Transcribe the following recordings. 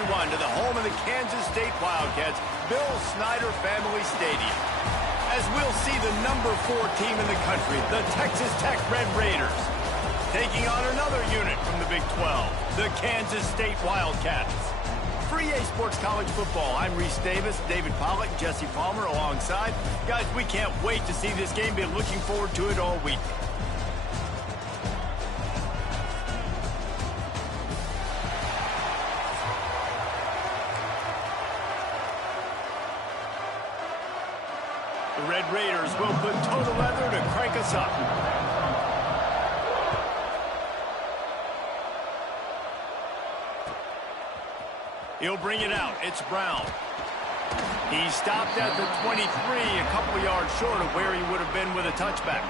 everyone to the home of the Kansas State Wildcats, Bill Snyder Family Stadium. As we'll see the number 4 team in the country, the Texas Tech Red Raiders, taking on another unit from the Big 12, the Kansas State Wildcats. For EA Sports College Football, I'm Reese Davis, David Pollack, Jesse Palmer alongside. Guys, we can't wait to see this game. Been looking forward to it all week. The Red Raiders will put total leather to crank us up. He'll bring it out. It's Brown. He stopped at the 23, a couple of yards short of where he would have been with a touchback.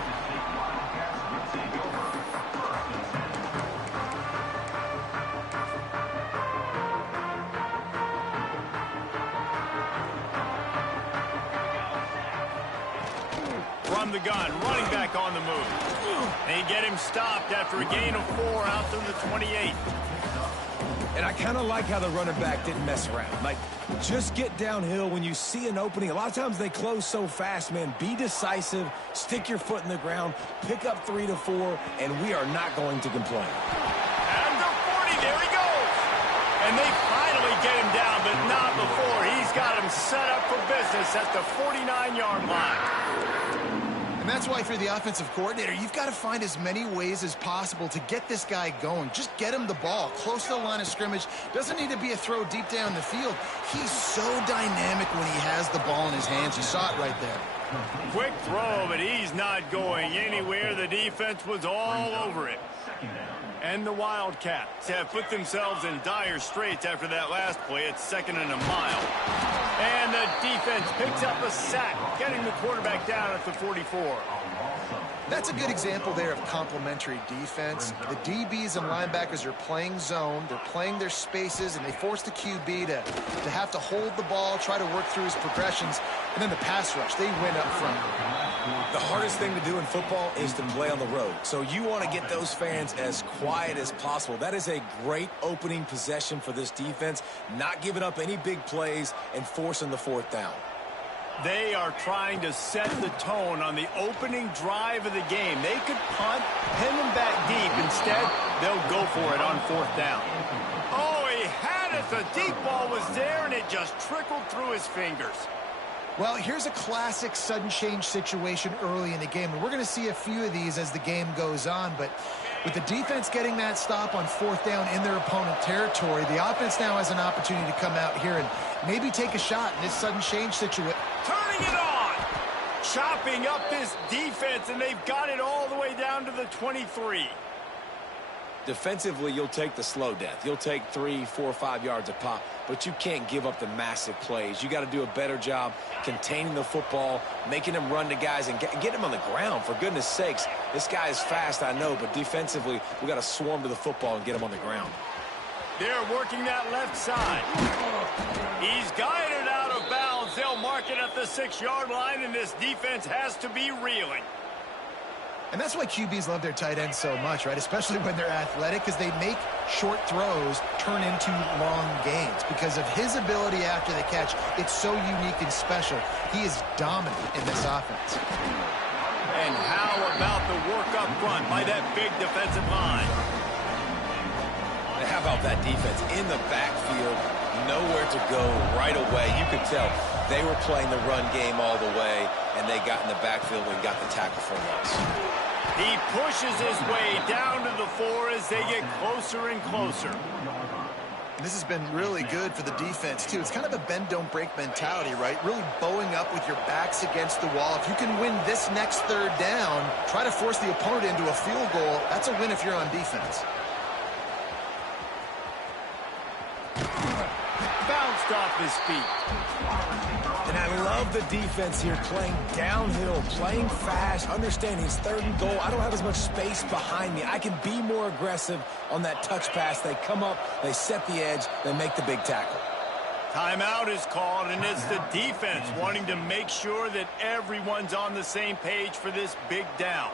From the gun, running back on the move. They get him stopped after a gain of 4 out to the 28. And I kind of like how the running back didn't mess around. Like, just get downhill when you see an opening. A lot of times they close so fast, man. Be decisive, stick your foot in the ground, pick up 3 to 4, and we are not going to complain. At the 40, there he goes. And they finally get him down, but not before. He's got him set up for business at the 49-yard line. And that's why, if you're the offensive coordinator, you've got to find as many ways as possible to get this guy going. Just get him the ball close to the line of scrimmage. Doesn't need to be a throw deep down the field. He's so dynamic when he has the ball in his hands. You saw it right there. Quick throw, but he's not going anywhere. The defense was all over it. And the Wildcats have put themselves in dire straits after that last play. It's 2nd and a mile. And the defense picks up a sack, getting the quarterback down at the 44. That's a good example there of complementary defense. The DBs and linebackers are playing zone. They're playing their spaces, and they force the QB to have to hold the ball, try to work through his progressions. And then the pass rush, they win up front. The hardest thing to do in football is to play on the road. So you want to get those fans as quiet as possible. That is a great opening possession for this defense, not giving up any big plays and forcing the 4th down. They are trying to set the tone on the opening drive of the game. They could punt, pin them back deep. Instead, they'll go for it on 4th down. Oh, he had it. The deep ball was there, and it just trickled through his fingers. Well, here's a classic sudden change situation early in the game, and we're going to see a few of these as the game goes on. But with the defense getting that stop on 4th down in their opponent territory, the offense now has an opportunity to come out here and maybe take a shot in this sudden change situation. Turning it on! Chopping up this defense, and they've got it all the way down to the 23. Defensively, you'll take the slow death. You'll take 3, 4, 5 yards a pop, but you can't give up the massive plays. You got to do a better job containing the football, making them run to guys, and get them on the ground. For goodness sakes, this guy is fast, I know, but defensively, we got to swarm to the football and get him on the ground. They're working that left side. He's guided out of bounds. They'll mark it at the 6-yard line, and this defense has to be reeling. And that's why QBs love their tight ends so much, right? Especially when they're athletic, because they make short throws turn into long gains. Because of his ability after the catch, it's so unique and special. He is dominant in this offense. And how about the work up front by that big defensive line? And how about that defense in the backfield, nowhere to go right away? You could tell they were playing the run game all the way, and they got in the backfield and got the tackle for loss. He pushes his way down to the 4 as they get closer and closer. And this has been really good for the defense, too. It's kind of a bend-don't-break mentality, right? Really bowing up with your backs against the wall. If you can win this next 3rd down, try to force the opponent into a field goal. That's a win if you're on defense. Bounced off his feet. And I love the defense here, playing downhill, playing fast, understanding it's 3rd and goal. I don't have as much space behind me. I can be more aggressive on that touch pass. They come up, they set the edge, they make the big tackle. Timeout is called, and it's the defense wanting to make sure that everyone's on the same page for this big down.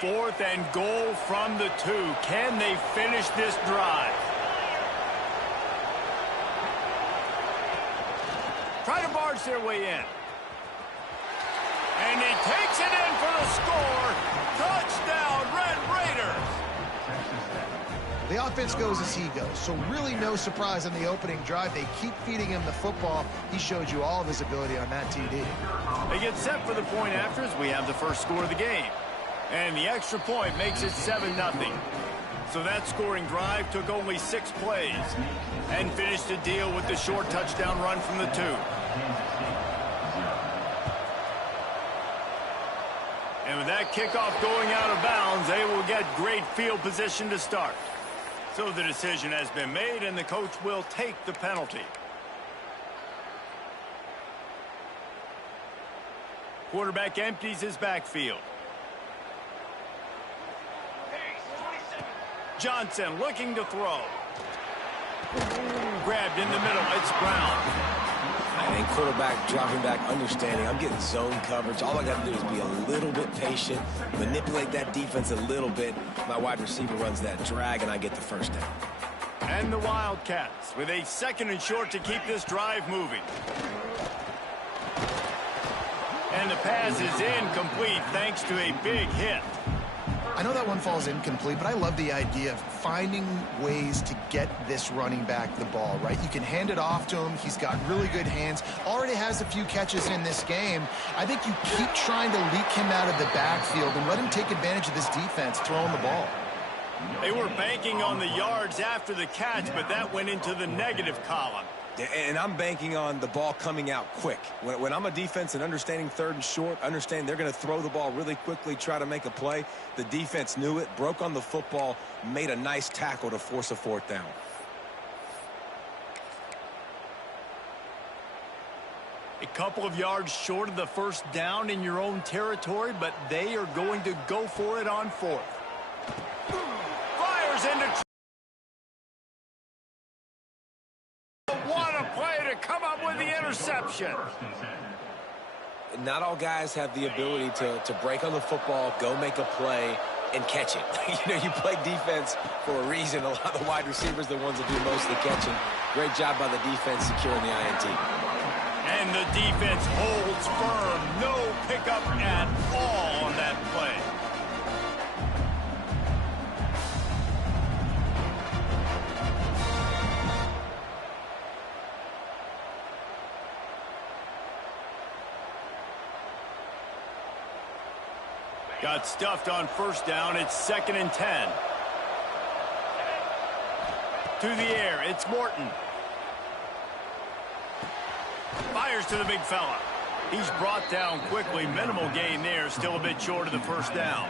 4th and goal from the 2. Can they finish this drive? Try to barge their way in. And he takes it in for the score. Touchdown, Red Raiders. The offense goes as he goes, so really no surprise on the opening drive. They keep feeding him the football. He showed you all of his ability on that TD. They get set for the point after as we have the first score of the game. And the extra point makes it 7-0. So that scoring drive took only 6 plays and finished the deal with the short touchdown run from the 2. And with that kickoff going out of bounds, they will get great field position to start. So the decision has been made, and the coach will take the penalty. Quarterback empties his backfield. Johnson looking to throw. Grabbed in the middle. It's Brown. And quarterback dropping back, understanding I'm getting zone coverage. All I got to do is be a little bit patient, manipulate that defense a little bit. My wide receiver runs that drag, and I get the first down. And the Wildcats with a 2nd and short to keep this drive moving. And the pass is incomplete thanks to a big hit. I know that one falls incomplete, but I love the idea of finding ways to get this running back the ball, right? You can hand it off to him. He's got really good hands. Already has a few catches in this game. I think you keep trying to leak him out of the backfield and let him take advantage of this defense throwing the ball. They were banking on the yards after the catch, but that went into the negative column. And I'm banking on the ball coming out quick. When I'm a defense and understanding 3rd and short, understand they're going to throw the ball really quickly, try to make a play. The defense knew it, broke on the football, made a nice tackle to force a 4th down. A couple of yards short of the first down in your own territory, but they are going to go for it on 4th. Fires into... What a play to come up with the interception. Not all guys have the ability to break on the football, go make a play, and catch it. You play defense for a reason. A lot of the wide receivers are the ones that do most of the catching. Great job by the defense securing the INT. And the defense holds firm. No pickup at all on that play. Got stuffed on first down. It's 2nd and 10. To the air. It's Morton. Fires to the big fella. He's brought down quickly. Minimal gain there. Still a bit short of the first down.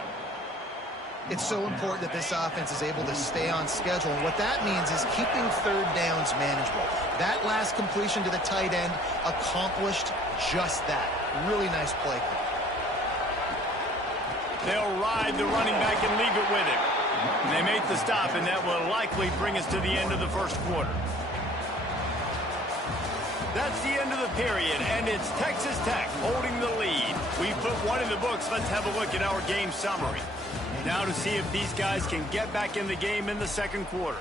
It's so important that this offense is able to stay on schedule. And what that means is keeping 3rd downs manageable. That last completion to the tight end accomplished just that. Really nice play call. They'll ride the running back and leave it with him. And they make the stop, and that will likely bring us to the end of the first quarter. That's the end of the period, and it's Texas Tech holding the lead. We put one in the books. Let's have a look at our game summary. Now to see if these guys can get back in the game in the 2nd quarter.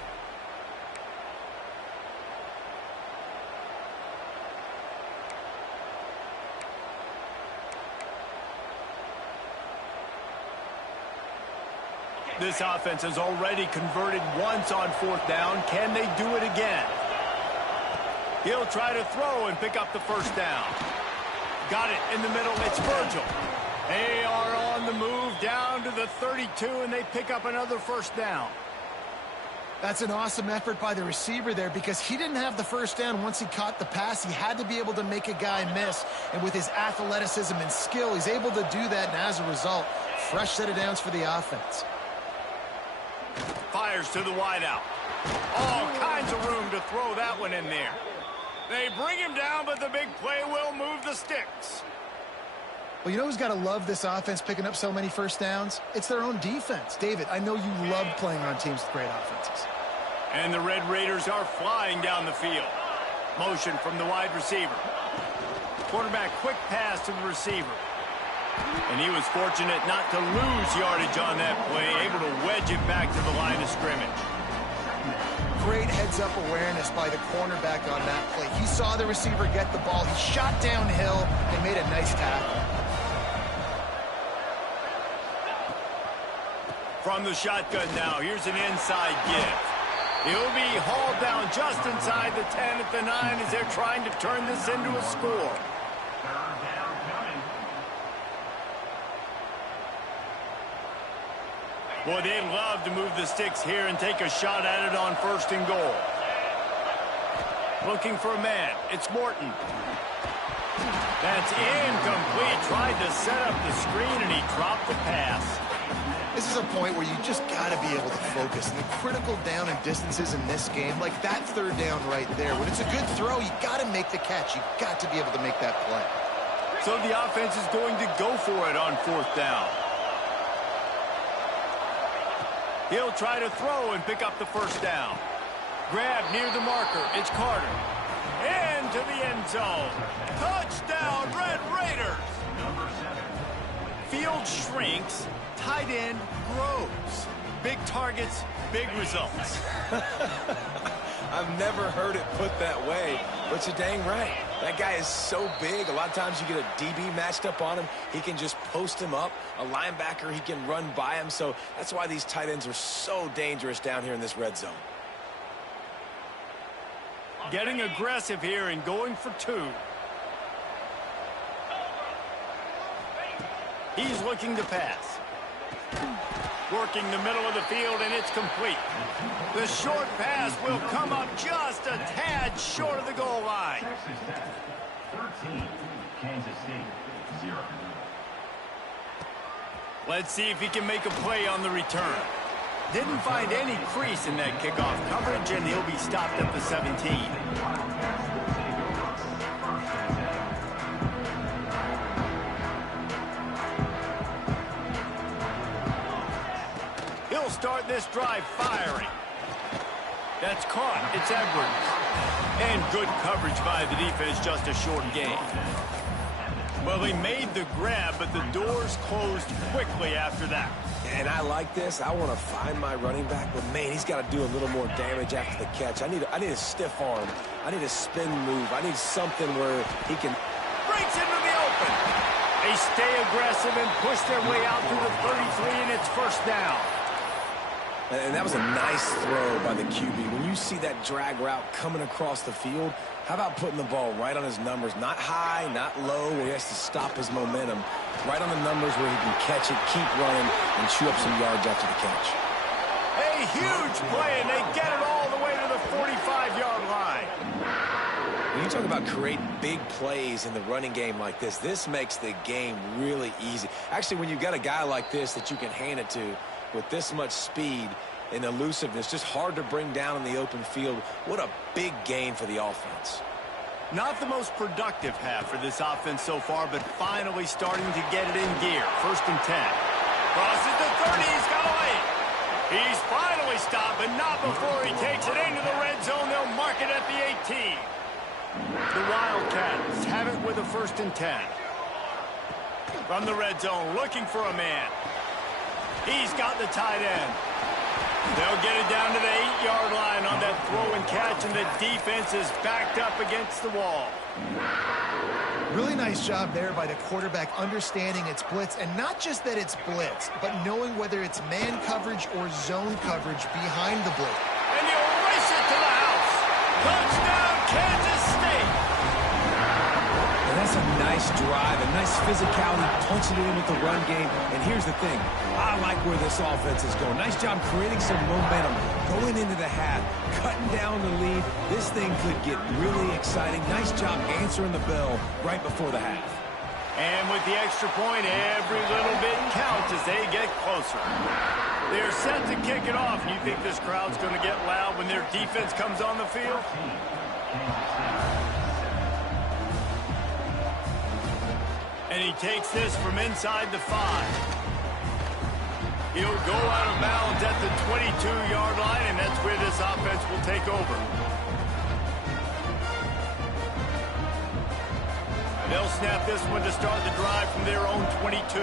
This offense has already converted once on 4th down. Can they do it again? He'll try to throw and pick up the first down. Got it in the middle. It's Virgil. They are on the move down to the 32, and they pick up another first down. That's an awesome effort by the receiver there because he didn't have the first down once he caught the pass. He had to be able to make a guy miss. And with his athleticism and skill, he's able to do that. And as a result, fresh set of downs for the offense. Fires to the wideout. All kinds of room to throw that one in there. They bring him down, but the big play will move the sticks. Well, you know who's got to love this offense picking up so many first downs? It's their own defense. David, I know you love playing on teams with great offenses. And the Red Raiders are flying down the field. Motion from the wide receiver. Quarterback quick pass to the receiver. And he was fortunate not to lose yardage on that play, able to wedge it back to the line of scrimmage. Great heads-up awareness by the cornerback on that play. He saw the receiver get the ball. He shot downhill and made a nice tackle. From the shotgun now, here's an inside give. He'll be hauled down just inside the 10 at the 9 as they're trying to turn this into a score. Boy, they'd love to move the sticks here and take a shot at it on 1st and goal. Looking for a man. It's Morton. That's incomplete. Tried to set up the screen, and he dropped the pass. This is a point where you just got to be able to focus. The critical down and distances in this game, like that 3rd down right there. When it's a good throw, you got to make the catch. You got to be able to make that play. So the offense is going to go for it on 4th down. He'll try to throw and pick up the 1st down. Grab near the marker. It's Carter. Into the end zone. Touchdown, Red Raiders. Field shrinks. Tight end grows. Big targets, big results. I've never heard it put that way, but you're dang right. That guy is so big. A lot of times you get a DB matched up on him. He can just post him up. A linebacker, he can run by him. So that's why these tight ends are so dangerous down here in this red zone. Getting aggressive here and going for 2. He's looking to pass. Working the middle of the field, and it's complete. The short pass will come up just a tad short of the goal line. 13, Kansas State, 0. Let's see if he can make a play on the return. Didn't find any crease in that kickoff coverage, and he'll be stopped at the 17. He'll start this drive firing. That's caught. It's Edwards. And good coverage by the defense, just a short gain. Well, he made the grab, but the doors closed quickly after that. And I like this. I want to find my running back, but man, he's got to do a little more damage after the catch. I need a stiff arm. I need a spin move. I need something where he can... Breaks into the open. They stay aggressive and push their way out to the 33, and it's 1st down. And that was a nice throw by the QB. When you see that drag route coming across the field, how about putting the ball right on his numbers? Not high, not low, where he has to stop his momentum. Right on the numbers where he can catch it, keep running, and chew up some yards after the catch. A huge play, and they get it all the way to the 45-yard line. When you talk about creating big plays in the running game like this makes the game really easy. Actually, when you've got a guy like this that you can hand it to with this much speed and elusiveness, just hard to bring down in the open field, what a big gain for the offense. Not the most productive half for this offense so far, but finally starting to get it in gear. 1st and 10. Crosses the 30. He's got a lane. He's finally stopped, but not before he takes it into the red zone. They'll mark it at the 18. The Wildcats have it with a 1st and 10. From the red zone, looking for a man. He's got the tight end. They'll get it down to the 8-yard line on that throw and catch, and the defense is backed up against the wall. Really nice job there by the quarterback understanding it's blitz, and not just that it's blitz, but knowing whether it's man coverage or zone coverage behind the blitz. And he'll race it to the house. Touchdown, Kansas State. And that's a nice drive, a nice physicality, punching it in with the run game. And here's the thing. I like where this offense is going. Nice job creating some momentum, going into the half, cutting down the lead. This thing could get really exciting. Nice job answering the bell right before the half. And with the extra point, every little bit counts as they get closer. They're set to kick it off. You think this crowd's going to get loud when their defense comes on the field? And he takes this from inside the 5. He'll go out of bounds at the 22-yard line, and that's where this offense will take over. They'll snap this one to start the drive from their own 22.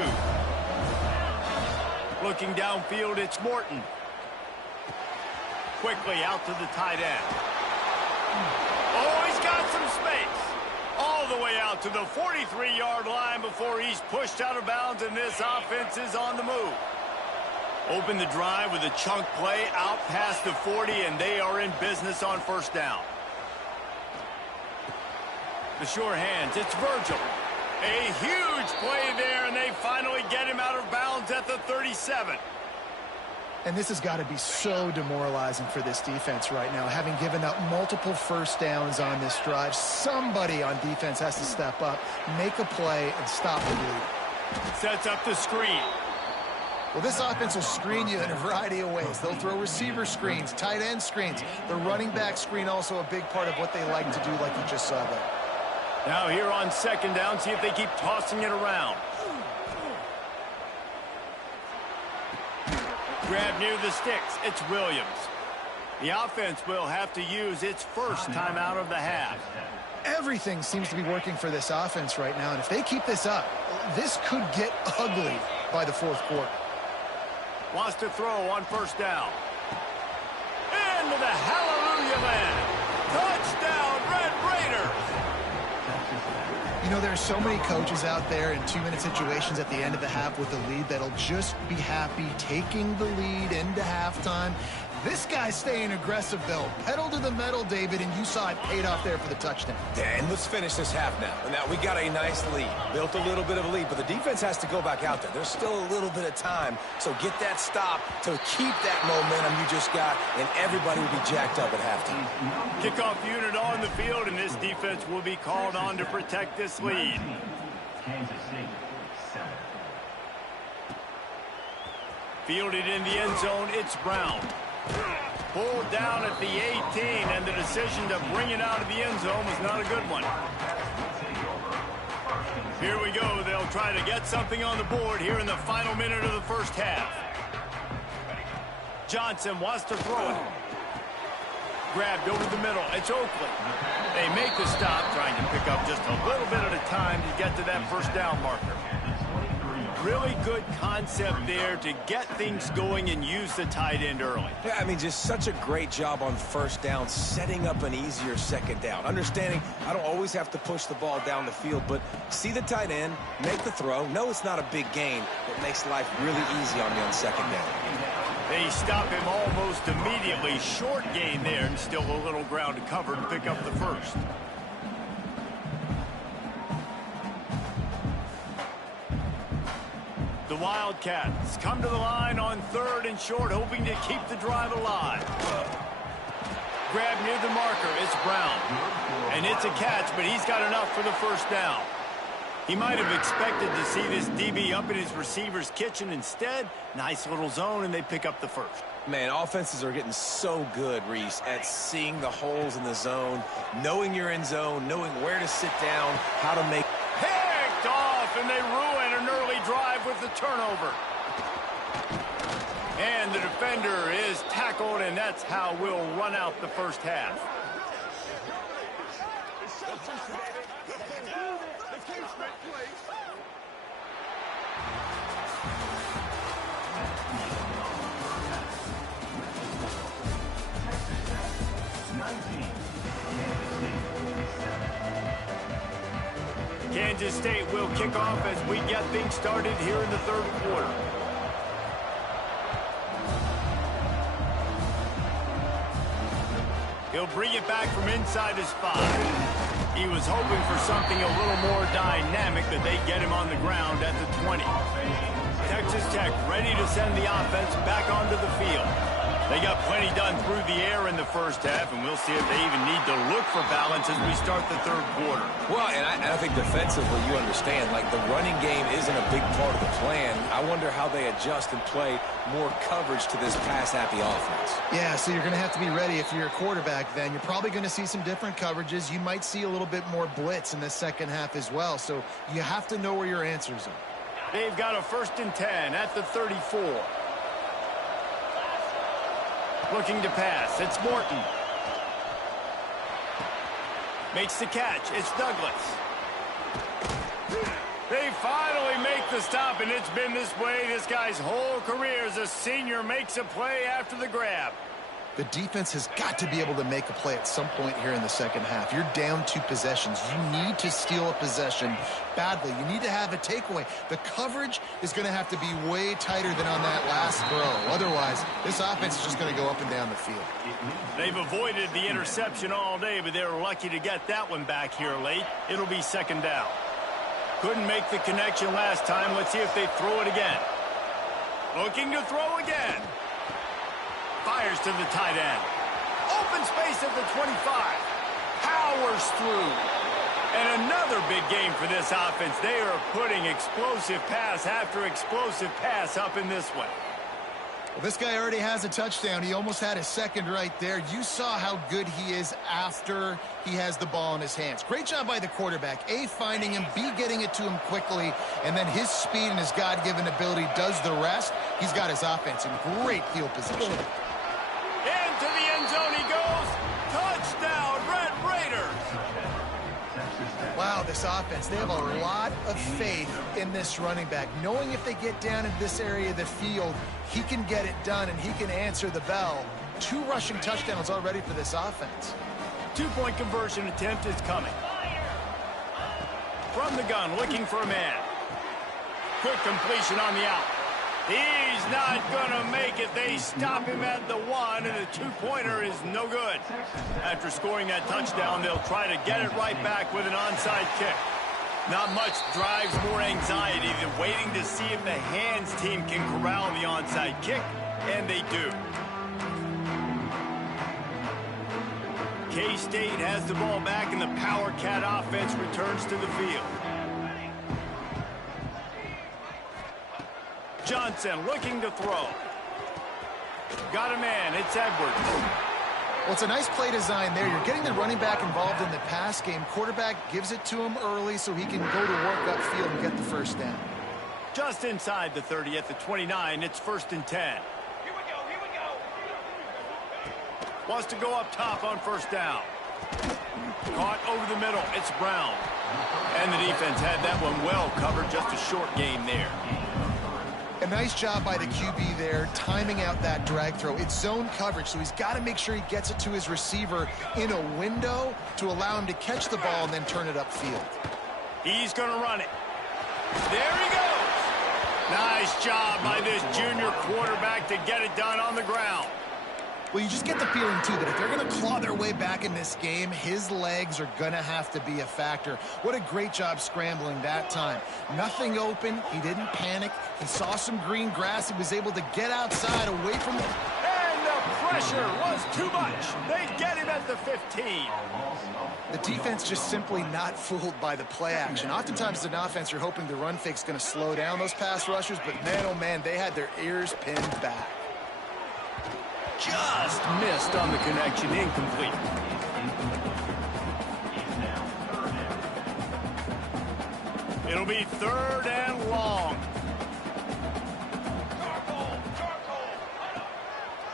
Looking downfield, it's Morton. Quickly out to the tight end. Oh, he's got some space. All the way out to the 43-yard line before he's pushed out of bounds, and this offense is on the move. Open the drive with a chunk play out past the 40, and they are in business on first down. The sure hands, it's Virgil. A huge play there, and they finally get him out of bounds at the 37. And this has got to be so demoralizing for this defense right now, having given up multiple first downs on this drive. Somebody on defense has to step up, make a play, and stop the lead. Sets up the screen. Well, this offense will screen you in a variety of ways. They'll throw receiver screens, tight end screens. The running back screen also a big part of what they like to do, like you just saw there. Now here on second down, see if they keep tossing it around. Grab near the sticks. It's Williams. The offense will have to use its first timeout of the half. Everything seems to be working for this offense right now, and if they keep this up, this could get ugly by the fourth quarter. Wants to throw on first down. Into the hallelujah land. Touchdown, Red Raiders. You know, there are so many coaches out there in two-minute situations at the end of the half with the lead that'll just be happy taking the lead into halftime. This guy's staying aggressive, though. Pedal to the metal, David, and you saw it paid off there for the touchdown. Dan, let's finish this half now. And now we got a nice lead. Built a little bit of a lead, but the defense has to go back out there. There's still a little bit of time. So get that stop to keep that momentum you just got, and everybody will be jacked up at halftime. Kickoff unit on the field, and this defense will be called on to protect this lead. Kansas City, 7. Fielded in the end zone, it's Brown. Pulled down at the 18, and the decision to bring it out of the end zone was not a good one. Here we go. They'll try to get something on the board here in the final minute of the first half. Johnson wants to throw it. Grabbed over the middle. It's Oakley. They make the stop, trying to pick up just a little bit at a time to get to that first down marker. Really good concept there to get things going and use the tight end early. Yeah, I mean, just such a great job on first down, setting up an easier second down. Understanding I don't always have to push the ball down the field, but see the tight end, make the throw. No, it's not a big gain. It makes life really easy on me on second down. They stop him almost immediately. Short gain there, and still a little ground to cover to pick up the first. The Wildcats come to the line on third and short, hoping to keep the drive alive. Grab near the marker, it's Brown. And it's a catch, but he's got enough for the first down. He might have expected to see this DB up in his receiver's kitchen. Instead, nice little zone, and they pick up the first. Man, offenses are getting so good, Reese, at seeing the holes in the zone, knowing you're in zone, knowing where to sit down, how to make... Picked off, and they ruin an early drive with the turnover. And the defender is tackled, and that's how we'll run out the first half. Kansas State will kick off as we get things started here in the third quarter. He'll bring it back from inside his 5. He was hoping for something a little more dynamic, but they get him on the ground at the 20. Texas Tech ready to send the offense back onto the field. They got plenty done through the air in the first half, and we'll see if they even need to look for balance as we start the third quarter. Well, and I think defensively, you understand, like the running game isn't a big part of the plan. I wonder how they adjust and play more coverage to this pass-happy offense. Yeah, so you're going to have to be ready if you're a quarterback then. You're probably going to see some different coverages. You might see a little bit more blitz in the second half as well, so you have to know where your answers are. They've got a 1st and 10 at the 34. Looking to pass. It's Morton. Makes the catch. It's Douglas. They finally make the stop, and it's been this way this guy's whole career as a senior. Makes a play after the grab. The defense has got to be able to make a play at some point here in the second half. You're down 2 possessions. You need to steal a possession badly. You need to have a takeaway. The coverage is going to have to be way tighter than on that last throw. Otherwise, this offense is just going to go up and down the field. They've avoided the interception all day, but they were lucky to get that one back here late. It'll be second down. Couldn't make the connection last time. Let's see if they throw it again. Looking to throw again. Fires to the tight end. Open space at the 25. Powers through. And another big game for this offense. They are putting explosive pass after explosive pass up in this one. Well, this guy already has a touchdown. He almost had a second right there. You saw how good he is after he has the ball in his hands. Great job by the quarterback. A, finding him, B, getting it to him quickly, and then his speed and his God-given ability does the rest. He's got his offense in great field position. Into the end zone he goes. Touchdown, Red Raiders. Wow, this offense, they have a lot of faith in this running back. Knowing if they get down in this area of the field, he can get it done and he can answer the bell. 2 rushing touchdowns already for this offense. 2-point conversion attempt is coming. From the gun, looking for a man. Quick completion on the out. He's not going to make it. They stop him at the 1, and the 2-pointer is no good. After scoring that touchdown, they'll try to get it right back with an onside kick. Not much drives more anxiety than waiting to see if the hands team can corral the onside kick, and they do. K-State has the ball back, and the Power Cat offense returns to the field. Johnson looking to throw. Got a man. It's Edwards. Well, it's a nice play design there. You're getting the running back involved in the pass game. Quarterback gives it to him early so he can go to work upfield and get the first down. Just inside the 30 at the 29. It's 1st and 10. Here we go. Wants to go up top on first down. Caught over the middle. It's Brown. And the defense had that one well covered. Just a short game there. A nice job by the QB there, timing out that drag throw. It's zone coverage, so he's got to make sure he gets it to his receiver in a window to allow him to catch the ball and then turn it upfield. He's going to run it. There he goes. Nice job by this junior quarterback to get it done on the ground. Well, you just get the feeling, too, that if they're going to claw their way back in this game, his legs are going to have to be a factor. What a great job scrambling that time. Nothing open. He didn't panic. He saw some green grass. He was able to get outside away from the... And the pressure was too much. They get him at the 15. The defense just simply not fooled by the play action. Oftentimes, as an offense, you're hoping the run fake's going to slow down those pass rushers, but man, oh man, they had their ears pinned back. Just missed on the connection, incomplete. It'll be 3rd and long.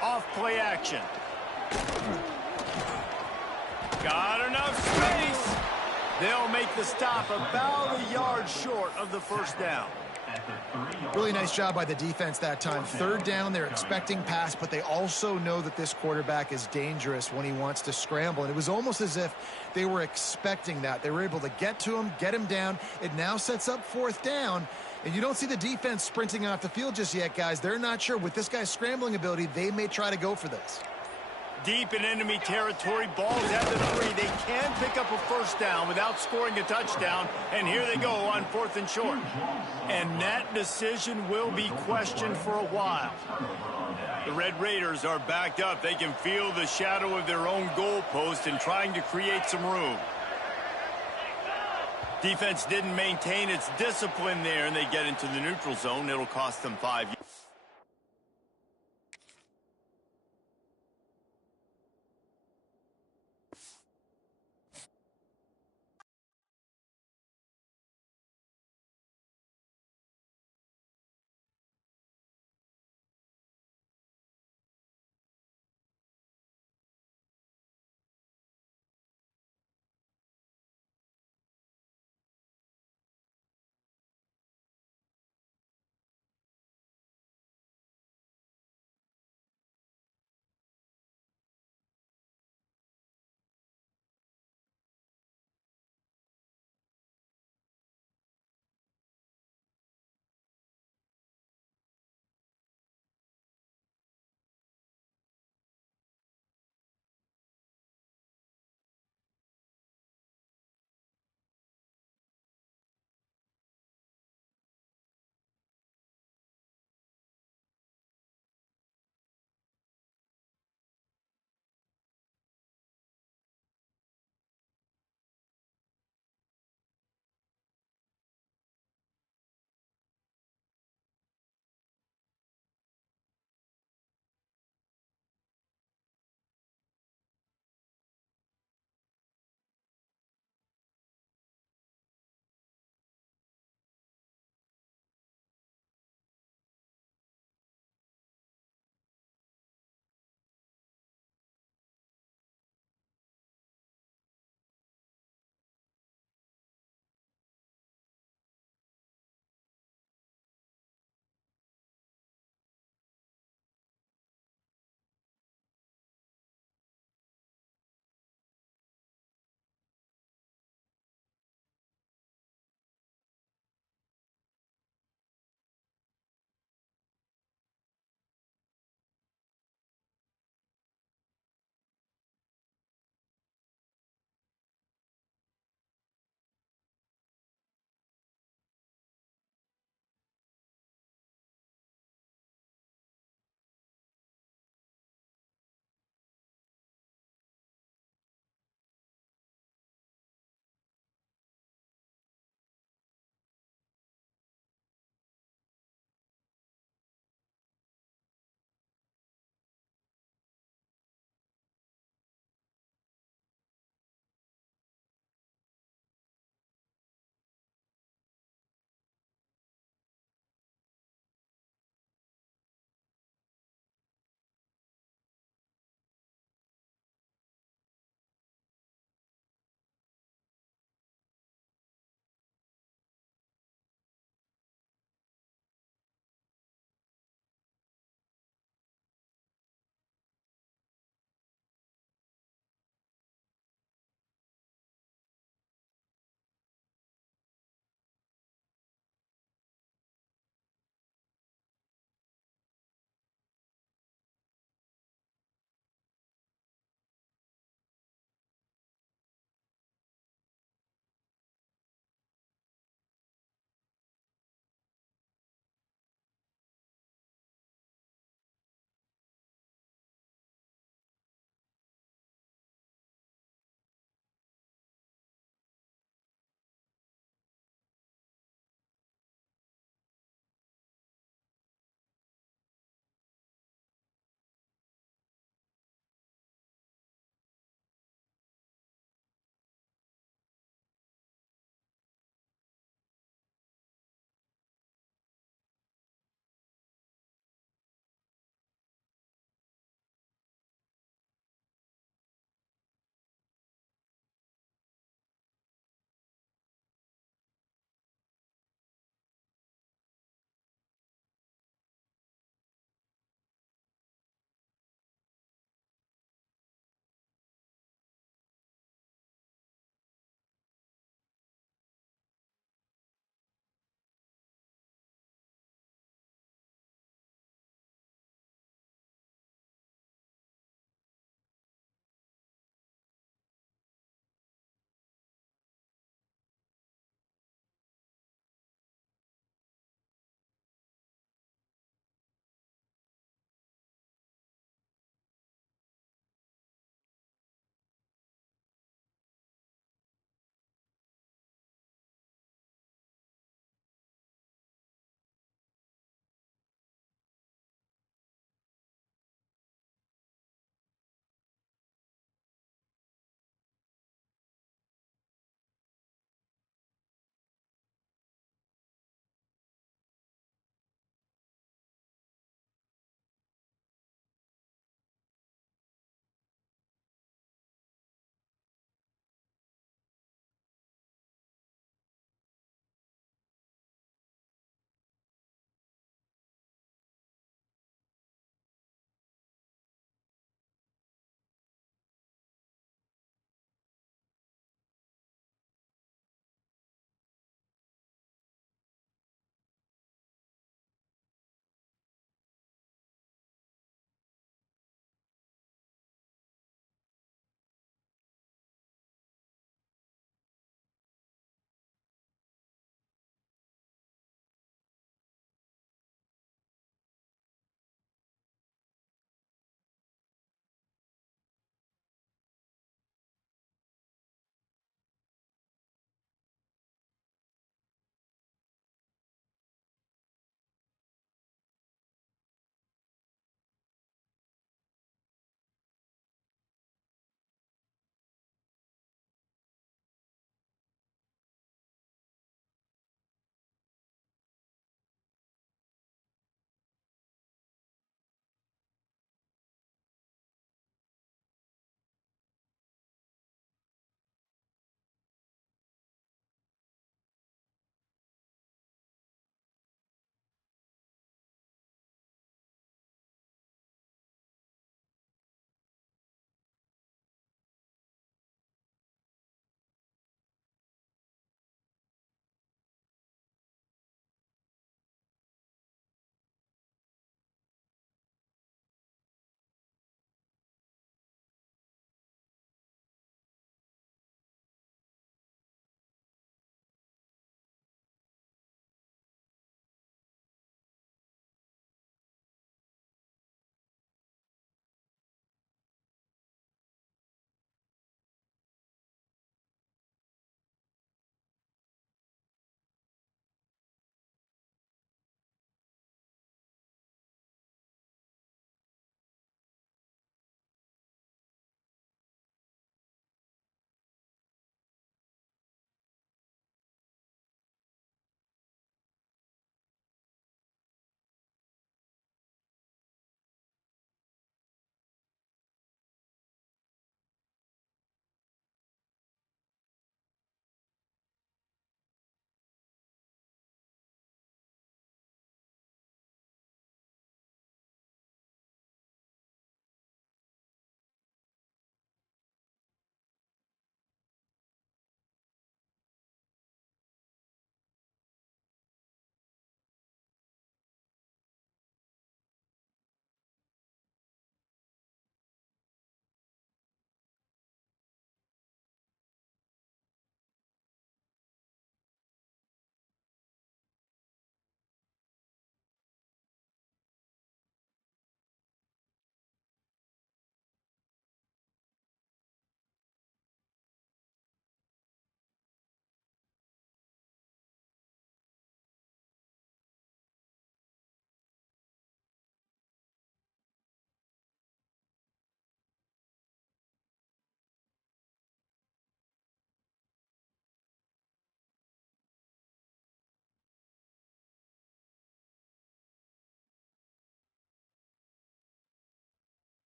Off play action. Got enough space. They'll make the stop about a yard short of the first down. Really nice job by the defense that time. 3rd down, they're expecting pass, but they also know that this quarterback is dangerous when he wants to scramble. And it was almost as if they were expecting that. They were able to get to him, get him down. It now sets up 4th down. And you don't see the defense sprinting off the field just yet, guys. They're not sure. With this guy's scrambling ability, they may try to go for this. Deep in enemy territory, balls at the 3. They can pick up a first down without scoring a touchdown, and here they go on 4th and short. And that decision will be questioned for a while. The Red Raiders are backed up. They can feel the shadow of their own goalpost and trying to create some room. Defense didn't maintain its discipline there, and they get into the neutral zone. It'll cost them 5 yards.